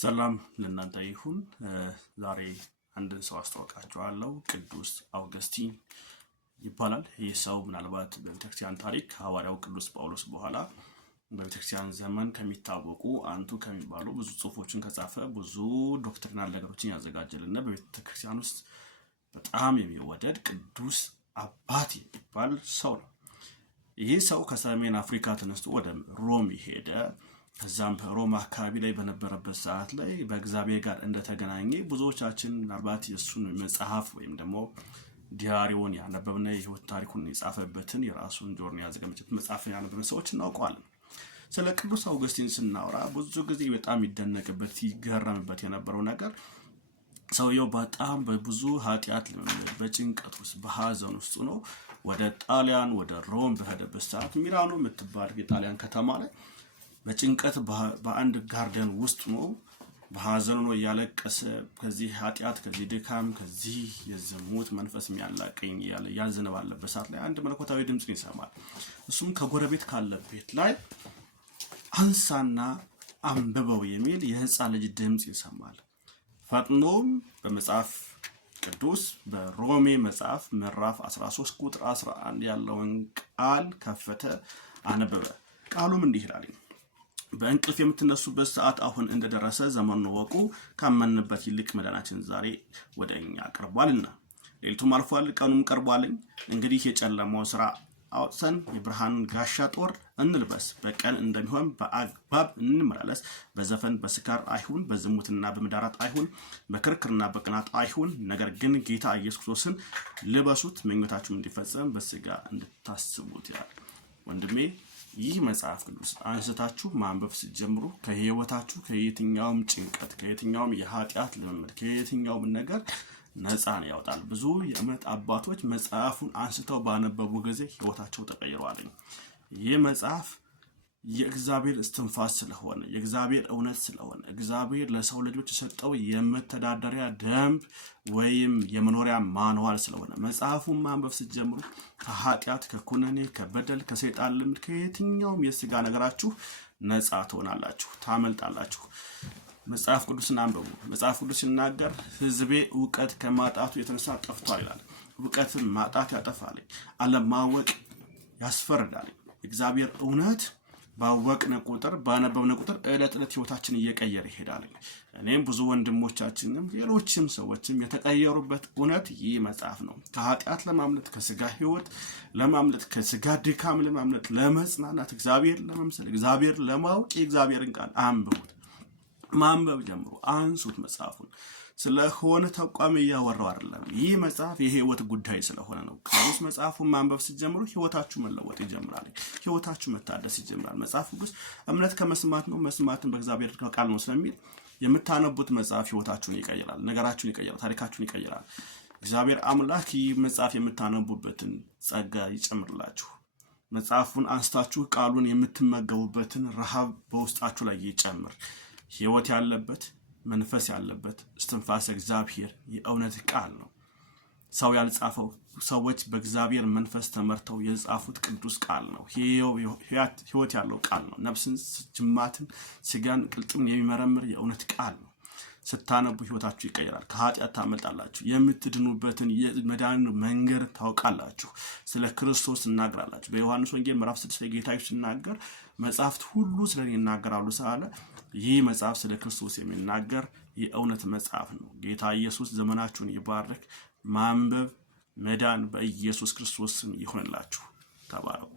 ሰላም ለእናንተ ይሁን። ዛሬ አንድ ሰው አስተዋውቃችኋለሁ። ቅዱስ አውግስቲን ይባላል። ይህ ሰው ምናልባት በቤተክርስቲያን ታሪክ ሐዋርያው ቅዱስ ጳውሎስ በኋላ በቤተክርስቲያን ዘመን ከሚታወቁ አንቱ ከሚባሉ ብዙ ጽሑፎችን ከጻፈ ብዙ ዶክትሪናል ነገሮችን ያዘጋጀልና በቤተክርስቲያን ውስጥ በጣም የሚወደድ ቅዱስ አባት የሚባል ሰው ነው። ይህ ሰው ከሰሜን አፍሪካ ተነስቶ ወደ ሮም ሄደ። ከዛም በሮማ አካባቢ ላይ በነበረበት ሰዓት ላይ በእግዚአብሔር ጋር እንደተገናኘ ብዙዎቻችን ምናልባት የሱን መጽሐፍ ወይም ደግሞ ዲያሪውን ያነበብና የህይወት ታሪኩን የጻፈበትን የራሱን ጆርናል ያዘጋጀበት መጽሐፍ ያነበብን ሰዎች እናውቀዋለን። ስለ ቅዱስ አውግስቲን ስናወራ ብዙ ጊዜ በጣም ይደነቅበት ይገረምበት የነበረው ነገር ሰውየው በጣም በብዙ ኃጢአት ልምምድ በጭንቀት ውስጥ በሐዘን ውስጥ ነው ወደ ጣሊያን ወደ ሮም በሄደበት ሰዓት ሚላኖ የምትባል የጣሊያን ከተማ ላይ በጭንቀት በአንድ ጋርደን ውስጥ ነው በሐዘን ነው ያለቀሰ ከዚህ ኃጢአት ከዚህ ድካም ከዚህ የዝሙት መንፈስ የሚያላቀኝ ያለ ያዘነ ባለበት ሰዓት ላይ አንድ መለኮታዊ ድምጽ ይሰማል። እሱም ከጎረቤት ካለ ቤት ላይ አንሳና አንብበው የሚል የሕፃን ልጅ ድምጽ ይሰማል። ፈጥኖም በመጽሐፍ ቅዱስ በሮሜ መጽሐፍ ምዕራፍ 13 ቁጥር 11 ያለውን ቃል ከፈተ አነበበ። ቃሉም እንዲህ ይላል: በእንቅልፍ የምትነሱበት ሰዓት አሁን እንደደረሰ ዘመኑን ወቁ፣ ካመንበት ይልቅ መዳናችን ዛሬ ወደኛ ቀርቧልና። ሌሊቱም አልፏል፣ ቀኑም ቀርቧልኝ። እንግዲህ የጨለማው ስራ አውጥተን የብርሃን ጋሻ ጦር እንልበስ። በቀን እንደሚሆን በአግባብ እንመላለስ። በዘፈን በስካር አይሁን፣ በዝሙትና በመዳራት አይሁን፣ በክርክርና በቅናት አይሁን። ነገር ግን ጌታ ኢየሱስ ክርስቶስን ልበሱት፣ ምኞታችሁም እንዲፈጸም በስጋ እንድታስቡት ይላል። ወንድሜ ይህ መጽሐፍ ቅዱስ አንስታችሁ ማንበብ ስትጀምሩ ከህይወታችሁ ከየትኛውም ጭንቀት ከየትኛውም የኃጢአት ልምምድ ከየትኛውም ነገር ነፃን ያወጣል። ብዙ የእምነት አባቶች መጽሐፉን አንስተው ባነበቡ ጊዜ ህይወታቸው ተቀይሯል። ይህ መጽሐፍ የእግዚአብሔር እስትንፋስ ስለሆነ የእግዚአብሔር እውነት ስለሆነ እግዚአብሔር ለሰው ልጆች የሰጠው የመተዳደሪያ ደንብ ወይም የመኖሪያ ማንዋል ስለሆነ መጽሐፉን ማንበብ ስትጀምሩ ከኃጢአት ከኩነኔ ከበደል ከሰይጣን ልምድ ከየትኛውም የስጋ ነገራችሁ ነፃ ትሆናላችሁ፣ ታመልጣላችሁ። መጽሐፍ ቅዱስን አንብቡ። መጽሐፍ ቅዱስ ሲናገር ህዝቤ ዕውቀት ከማጣቱ የተነሳ ጠፍቷል ይላል። ዕውቀትን ማጣት ያጠፋል፣ አለማወቅ ያስፈርዳል። እግዚአብሔር እውነት ባወቅነ ቁጥር ባነበብነ ቁጥር ዕለት ዕለት ህይወታችን እየቀየረ ይሄዳል። እኔም ብዙ ወንድሞቻችንም ሌሎችም ሰዎችም የተቀየሩበት እውነት ይህ መጽሐፍ ነው። ከኃጢአት ለማምለጥ ከስጋ ህይወት ለማምለጥ ከስጋ ድካም ለማምለጥ ለመጽናናት እግዚአብሔር ለመምሰል እግዚአብሔር ለማወቅ የእግዚአብሔርን ቃል አንብቡት። ማንበብ ጀምሩ፣ አንሱት። መጽሐፉን ስለሆነ ተቋም እያወራው አይደለም። ይህ መጽሐፍ የህይወት ጉዳይ ስለሆነ ነው። ቅዱስ መጽሐፉን ማንበብ ሲጀምሩ ህይወታችሁ መለወጥ ይጀምራል፣ ህይወታችሁ መታደስ ይጀምራል። መጽሐፍ ቅዱስ እምነት ከመስማት ነው፣ መስማትን በእግዚአብሔር ቃል ነው ስለሚል የምታነቡት መጽሐፍ ህይወታችሁን ይቀይራል፣ ነገራችሁን ይቀይራል፣ ታሪካችሁን ይቀይራል። እግዚአብሔር አምላክ ይህ መጽሐፍ የምታነቡበትን ጸጋ ይጨምርላችሁ። መጽሐፉን አንስታችሁ ቃሉን የምትመገቡበትን ረሃብ በውስጣችሁ ላይ ይጨምር። ህይወት ያለበት መንፈስ ያለበት እስትንፋስ እግዚአብሔር የእውነት ቃል ነው። ሰው ያልጻፈው ሰዎች በእግዚአብሔር መንፈስ ተመርተው የጻፉት ቅዱስ ቃል ነው። ህይወት ያለው ቃል ነው። ነፍስን ጅማትን ስጋን ቅልጥም የሚመረምር የእውነት ቃል ነው። ስታነቡ ህይወታችሁ ይቀየራል፣ ከኃጢአት ታመልጣላችሁ፣ የምትድኑበትን የመዳን መንገድ ታውቃላችሁ። ስለ ክርስቶስ እናገራላችሁ። በዮሐንስ ወንጌል ምዕራፍ 6 ላይ ጌታ ሲናገር መጽሐፍት ሁሉ ስለኔ ይናገራሉ ስላለ ይህ መጽሐፍ ስለ ክርስቶስ የሚናገር የእውነት መጽሐፍ ነው። ጌታ ኢየሱስ ዘመናችሁን ይባርክ። ማንበብ መዳን በኢየሱስ ክርስቶስ ስም ይሁንላችሁ። ተባረኩ።